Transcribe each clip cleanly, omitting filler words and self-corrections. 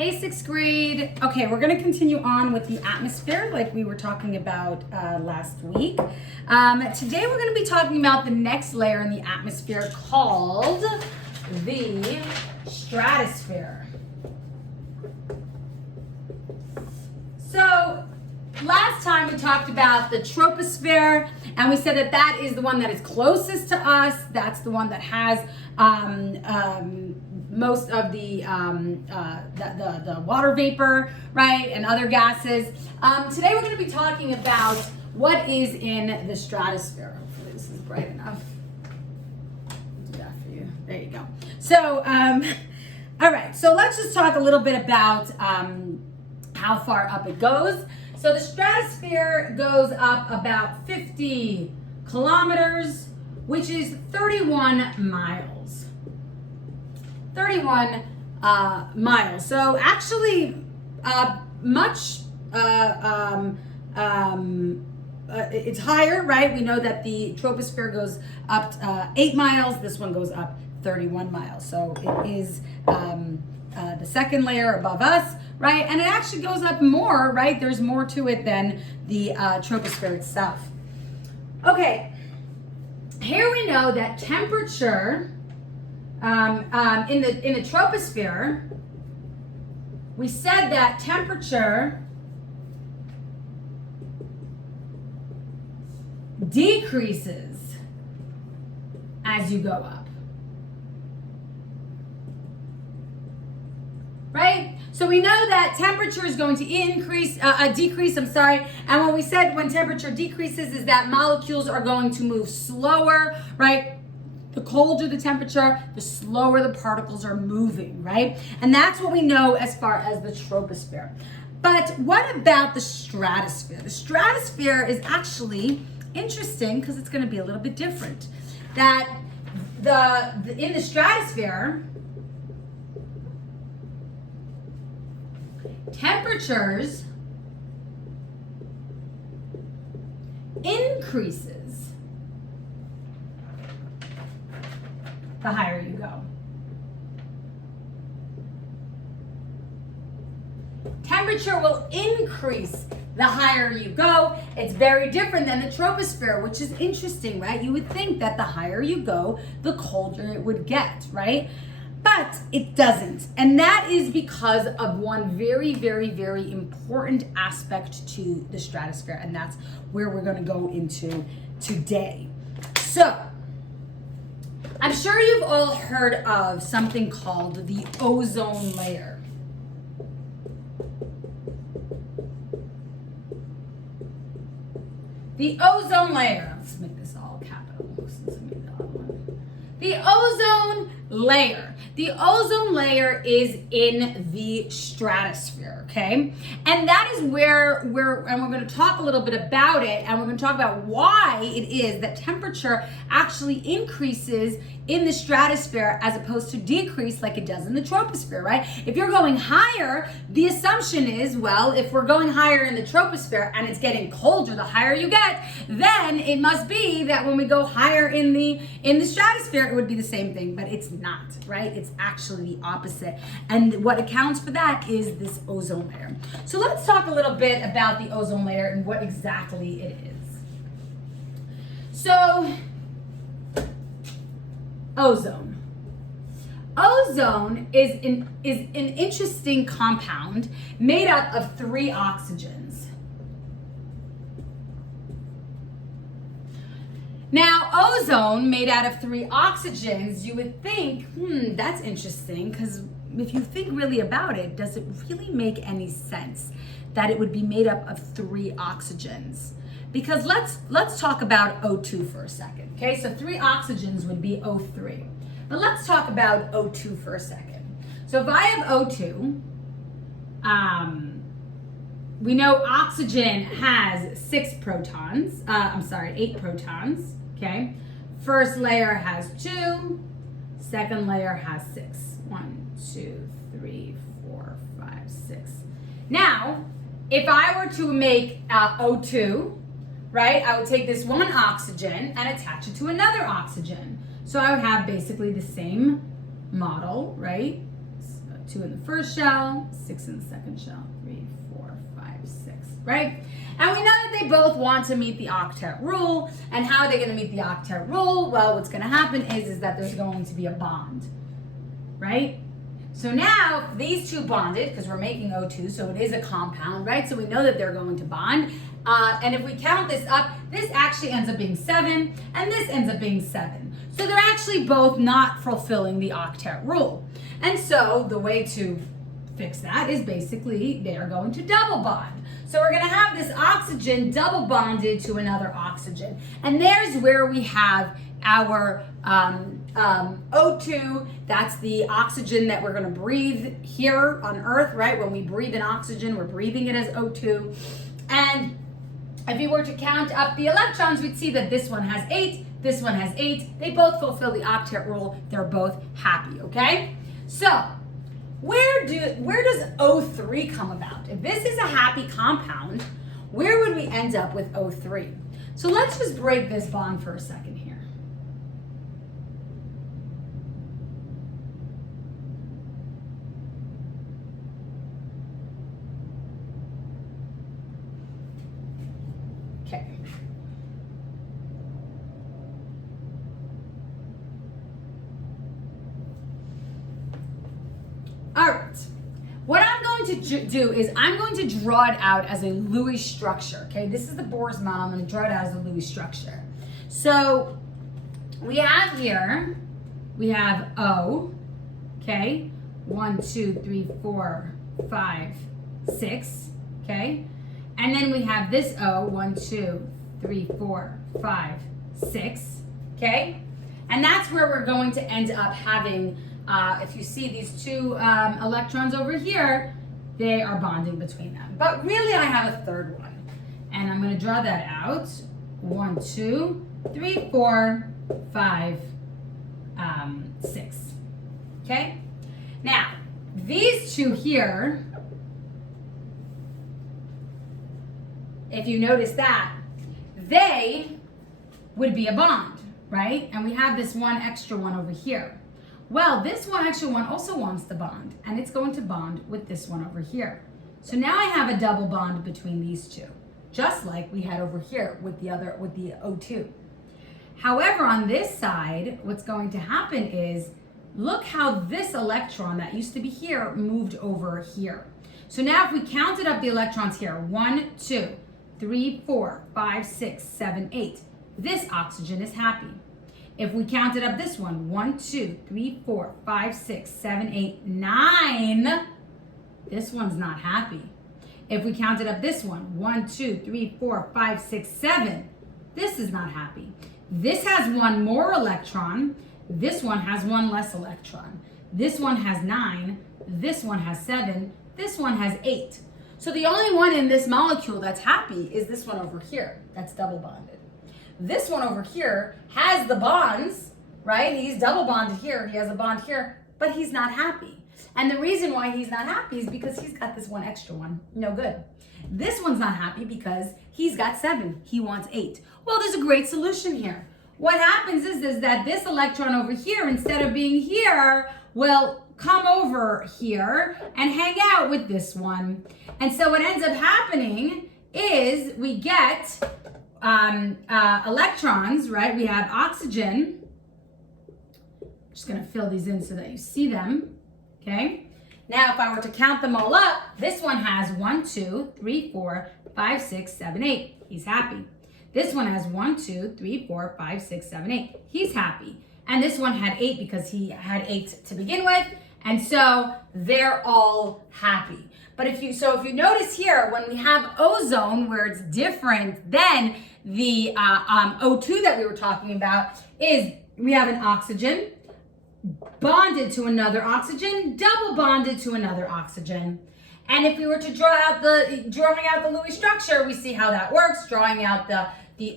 Hey, sixth grade. Okay, we're gonna continue on with the atmosphere like we were talking about last week. Today we're gonna be talking about the next layer in the atmosphere called the stratosphere. So last time we talked about the troposphere, and we said that that is the one that is closest to us. That's the one that has most of the water vapor, right, and other gases. Today we're going to be talking about what is in the stratosphere. Hopefully this is bright enough. I'll do that for you. There you go. So, all right. So let's just talk a little bit about how far up it goes. So the stratosphere goes up about 50 kilometers, which is 31 miles. 31 miles. So actually, it's higher, right? We know that the troposphere goes up 8 miles. This one goes up 31 miles. So it is the second layer above us, right? And it actually goes up more, right? There's more to it than the troposphere itself. Okay, here we know that temperature in the troposphere, we said that temperature decreases as you go up. Right? So we know that temperature is going to decrease, and when we said when temperature decreases is that molecules are going to move slower, right? The colder the temperature, the slower the particles are moving, right? And that's what we know as far as the troposphere. But what about the stratosphere? The stratosphere is actually interesting because it's going to be a little bit different. That in the stratosphere, temperatures increases the higher you go. Temperature will increase the higher you go. It's very different than the troposphere, which is interesting, right? You would think that the higher you go, the colder it would get, right? But it doesn't. And that is because of one very, very, very important aspect to the stratosphere. And that's where we're going to go into today. So, I'm sure you've all heard of something called the ozone layer. The ozone layer. Let's make this all capital since I made the other one. The ozone layer. The ozone layer is in the stratosphere, okay? And that is where we're going to talk a little bit about it, and we're going to talk about why it is that temperature actually increases in the stratosphere as opposed to decrease like it does in the troposphere, right? If you're going higher, the assumption is, well, if we're going higher in the troposphere and it's getting colder the higher you get, then it must be that when we go higher in the stratosphere, it would be the same thing, but it's not, right? It's actually the opposite. And what accounts for that is this ozone layer. So let's talk a little bit about the ozone layer and what exactly it is. So, ozone. Ozone is an interesting compound made up of 3 oxygens. Now, ozone made out of 3 oxygens, you would think, that's interesting, because if you think really about it, does it really make any sense that it would be made up of 3 oxygens? Because let's talk about O2 for a second, okay? So 3 oxygens would be O3. But let's talk about O2 for a second. So if I have O2, we know oxygen has 8 protons, okay? First layer has 2, second layer has 6. 1, 2, 3, 4, 5, 6. Now, if I were to make O2, right, I would take this one oxygen and attach it to another oxygen. So I would have basically the same model, right? 2 in the first shell, 6 in the second shell, 3, 4, 5, 6, right? And we know that they both want to meet the octet rule. And how are they going to meet the octet rule? Well, what's going to happen is that there's going to be a bond, right? So now these two bonded, because we're making O2, so it is a compound, right? So we know that they're going to bond. And if we count this up, this actually ends up being 7, and this ends up being 7. So they're actually both not fulfilling the octet rule. And so the way to fix that is basically they are going to double bond. So we're going to have this oxygen double bonded to another oxygen. And there's where we have our O2. That's the oxygen that we're going to breathe here on Earth, right? When we breathe in oxygen, we're breathing it as O2. And if you were to count up the electrons, we'd see that this one has 8, this one has 8. They both fulfill the octet rule. They're both happy, okay? So where does O3 come about? If this is a happy compound, where would we end up with O3? So let's just break this bond for a second here. Okay. All right. What I'm going to do is I'm going to draw it out as a Lewis structure. Okay, this is the Bohr's model. I'm going to draw it out as a Lewis structure. So we have here, we have O, okay, 1, 2, 3, 4, 5, 6, okay, and then we have this O, 1, 2, 3, 4, 5, 6, okay, and that's where we're going to end up having. If you see these two electrons over here, they are bonding between them. But really, I have a third one. And I'm going to draw that out. 1, 2, 3, 4, 5, 6. Okay? Now, these two here, if you notice that, they would be a bond, right? And we have this one extra one over here. Well, this one extra one also wants to bond, and it's going to bond with this one over here. So now I have a double bond between these two, just like we had over here with the O2. However, on this side, what's going to happen is, look how this electron that used to be here moved over here. So now if we counted up the electrons here, 1, 2, 3, 4, 5, 6, 7, 8, this oxygen is happy. If we counted up this one, 1, 2, 3, 4, 5, 6, 7, 8, 9, this one's not happy. If we counted up this one, 1, 2, 3, 4, 5, 6, 7, this is not happy. This has one more electron. This one has one less electron. This one has 9. This one has 7. This one has 8. So the only one in this molecule that's happy is this one over here that's double bonded. This one over here has the bonds, right? He's double bonded here. He has a bond here, but he's not happy. And the reason why he's not happy is because he's got this one extra one. No good. This one's not happy because he's got 7. He wants 8. Well, there's a great solution here. What happens is that this electron over here, instead of being here, will come over here and hang out with this one. And so what ends up happening is we get electrons, right? We have oxygen. I'm just going to fill these in so that you see them. Okay. Now, if I were to count them all up, this one has 1, 2, 3, 4, 5, 6, 7, 8. He's happy. This one has 1, 2, 3, 4, 5, 6, 7, 8. He's happy. And this one had 8 because he had 8 to begin with. And so they're all happy. But if you notice here, when we have ozone, where it's different than the O2 that we were talking about, is we have an oxygen bonded to another oxygen, double bonded to another oxygen. And if we were to drawing out the Lewis structure, we see how that works. Drawing out the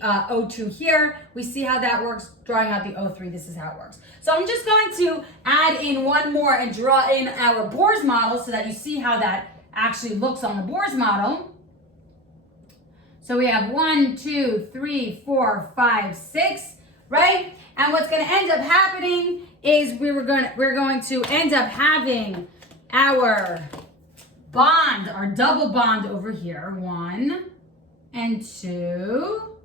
O2 here, we see how that works. Drawing out the O3, this is how it works. So I'm just going to add in one more and draw in our Bohr's model so that you see how that actually looks on the Bohr's model. So we have 1, 2, 3, 4, 5, 6, right? And what's going to end up happening is we're going to end up having our bond, our double bond over here. 1 and 2.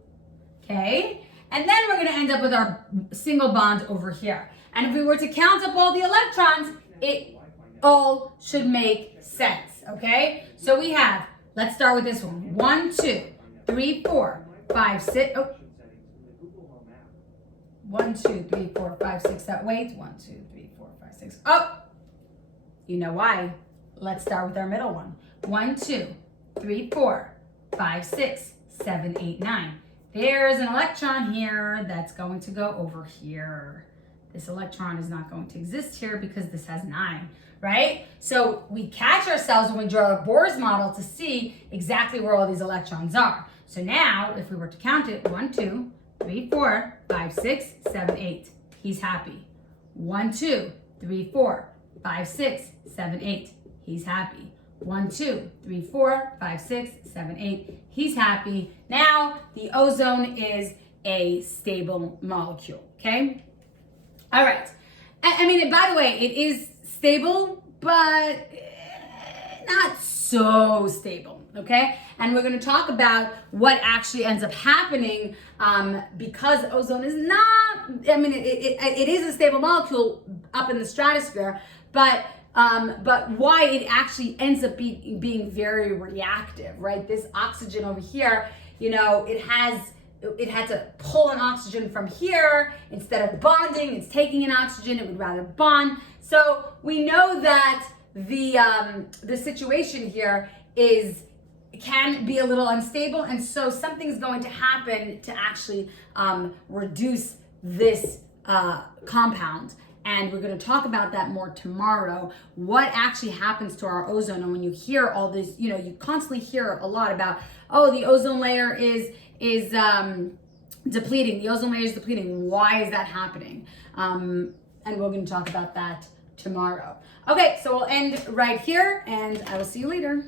Okay. And then we're going to end up with our single bond over here. And if we were to count up all the electrons, it all should make sense. Okay. So we have, let's start with this one. 1, 2, 3, 4, 5, 6. Oh. 1, 2, 3, 4, 5, 6. That wait. 1, 2, 3, 4, 5, 6. Oh, you know why? Let's start with our middle one. 1, 2, 3, 4, 5, 6, 7, 8, 9. There's an electron here that's going to go over here. This electron is not going to exist here because this has 9, right? So we catch ourselves when we draw a Bohr's model to see exactly where all these electrons are. So now, if we were to count it, 1, 2, 3, 4, 5, 6, 7, 8. He's happy. 1, 2, 3, 4, 5, 6, 7, 8. He's happy. 1, 2, 3, 4, 5, 6, 7, 8. He's happy. Now the ozone is a stable molecule. Okay. All right. I mean, by the way, it is stable, but not so stable. Okay. And we're going to talk about what actually ends up happening because ozone is not, I mean, it is a stable molecule up in the stratosphere, but why it actually ends up being very reactive, right? This oxygen over here, you know, it had to pull an oxygen from here instead of bonding. It's taking an oxygen. It would rather bond. So we know that the situation here can be a little unstable, and so something's going to happen to actually reduce this compound. And we're going to talk about that more tomorrow, what actually happens to our ozone. And when you hear all this, you know, you constantly hear a lot about, oh, the ozone layer is depleting. The ozone layer is depleting. Why is that happening? And we're going to talk about that tomorrow. Okay, so we'll end right here, and I will see you later.